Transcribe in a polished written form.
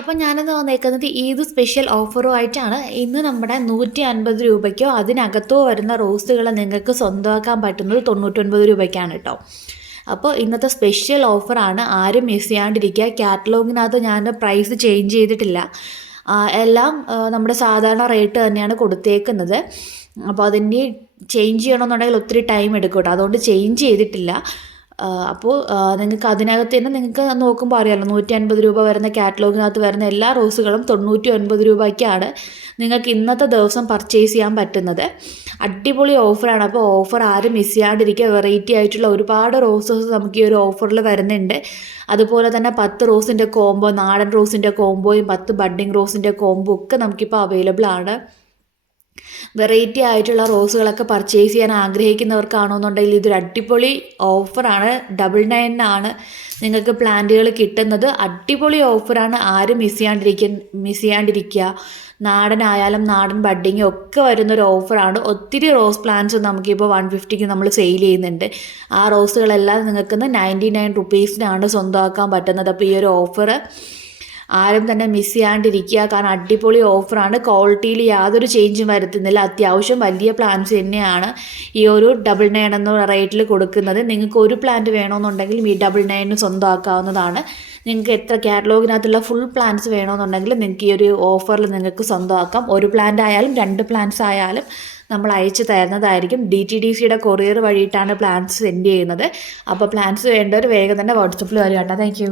അപ്പോൾ ഞാനിന്ന് വന്നേക്കുന്നത് ഈദ് സ്പെഷ്യൽ ഓഫറുമായിട്ടാണ്. ഇന്ന് നമ്മുടെ 150 രൂപയ്ക്കോ അതിനകത്തോ വരുന്ന റോസുകൾ നിങ്ങൾക്ക് സ്വന്തമാക്കാൻ പറ്റുന്നത് 99 രൂപയ്ക്കാണ് കേട്ടോ. അപ്പോൾ ഇന്നത്തെ സ്പെഷ്യൽ ഓഫറാണ്, ആരും മിസ് ചെയ്യാണ്ടിരിക്കുക. കാറ്റലോഗിനകത്ത് ഞാൻ പ്രൈസ് ചേഞ്ച് ചെയ്തിട്ടില്ല, എല്ലാം നമ്മുടെ സാധാരണ റേറ്റ് തന്നെയാണ് കൊടുത്തേക്കുന്നത്. അപ്പോൾ അതിൻ്റെ ചേഞ്ച് ചെയ്യണമെന്നുണ്ടെങ്കിൽ ഒത്തിരി ടൈം എടുക്കും കേട്ടോ, അതുകൊണ്ട് ചേഞ്ച് ചെയ്തിട്ടില്ല. അപ്പോൾ നിങ്ങൾക്ക് അതിനകത്ത് തന്നെ നിങ്ങൾക്ക് നോക്കുമ്പോൾ അറിയാമല്ലോ, 150 രൂപ വരുന്ന കാറ്റലോഗിനകത്ത് വരുന്ന എല്ലാ റോസുകളും 99 രൂപയ്ക്കാണ് നിങ്ങൾക്ക് ഇന്നത്തെ ദിവസം പർച്ചേസ് ചെയ്യാൻ പറ്റുന്നത്. അടിപൊളി ഓഫറാണ്. അപ്പോൾ ഓഫർ ആരും മിസ് ചെയ്യാണ്ടിരിക്കുക. വെറൈറ്റി ആയിട്ടുള്ള ഒരുപാട് റോസസ് നമുക്ക് ഈ ഒരു ഓഫറിൽ വരുന്നുണ്ട്. അതുപോലെ തന്നെ 10 റോസിൻ്റെ കോംബോ, നാടൻ റോസിൻ്റെ കോംബോയും 10 ബഡ്ഡിങ് റോസിൻ്റെ കോംബോ ഒക്കെ നമുക്കിപ്പോൾ അവൈലബിൾ ആണ്. വെറൈറ്റി ആയിട്ടുള്ള റോസുകളൊക്കെ പർച്ചേസ് ചെയ്യാൻ ആഗ്രഹിക്കുന്നവർക്കാണെന്നുണ്ടെങ്കിൽ ഇതൊരു അടിപൊളി ഓഫറാണ്. 99 നിങ്ങൾക്ക് പ്ലാന്റുകൾ കിട്ടുന്നത്. അടിപൊളി ഓഫറാണ്, ആരും മിസ് ചെയ്യാണ്ടിരിക്കുക. നാടനായാലും നാടൻ ബഡ്ഡിങ്ങും ഒക്കെ വരുന്നൊരു ഓഫറാണ്. ഒത്തിരി റോസ് പ്ലാന്റ്സ് നമുക്കിപ്പോൾ 150ക്ക് നമ്മൾ സെയിൽ ചെയ്യുന്നുണ്ട്. ആ റോസുകളെല്ലാം നിങ്ങൾക്ക് 99 റുപ്പീസിനാണ് സ്വന്തമാക്കാൻ പറ്റുന്നത്. അപ്പോൾ ഈ ഒരു ഓഫർ ആരും തന്നെ മിസ് ചെയ്യാണ്ടിരിക്കുക, കാരണം അടിപൊളി ഓഫറാണ്. ക്വാളിറ്റിയിൽ യാതൊരു ചേഞ്ചും വരുത്തുന്നില്ല. അത്യാവശ്യം വലിയ പ്ലാന്റ്സ് തന്നെയാണ് ഈ ഒരു 99 എന്ന റേറ്റിൽ കൊടുക്കുന്നത്. നിങ്ങൾക്ക് ഒരു പ്ലാന്റ് വേണമെന്നുണ്ടെങ്കിൽ ഈ 99 സ്വന്തമാക്കാവുന്നതാണ്. നിങ്ങൾക്ക് എത്ര കാറ്റലോഗിനകത്തുള്ള ഫുൾ പ്ലാന്റ്സ് വേണമെന്നുണ്ടെങ്കിൽ നിങ്ങൾക്ക് ഈ ഒരു ഓഫറിൽ നിങ്ങൾക്ക് സ്വന്തമാക്കാം. ഒരു പ്ലാന്റ് ആയാലും 2 പ്ലാന്റ്സ് ആയാലും നമ്മൾ അയച്ചു തരുന്നതായിരിക്കും. DTDCയുടെ കൊറിയർ വഴിയിട്ടാണ് പ്ലാന്റ്സ് സെൻഡ് ചെയ്യുന്നത്. അപ്പോൾ പ്ലാന്റ്സ് വേണ്ടവർ വേഗം തന്നെ വാട്സപ്പിൽ വരിക കേട്ടോ. താങ്ക്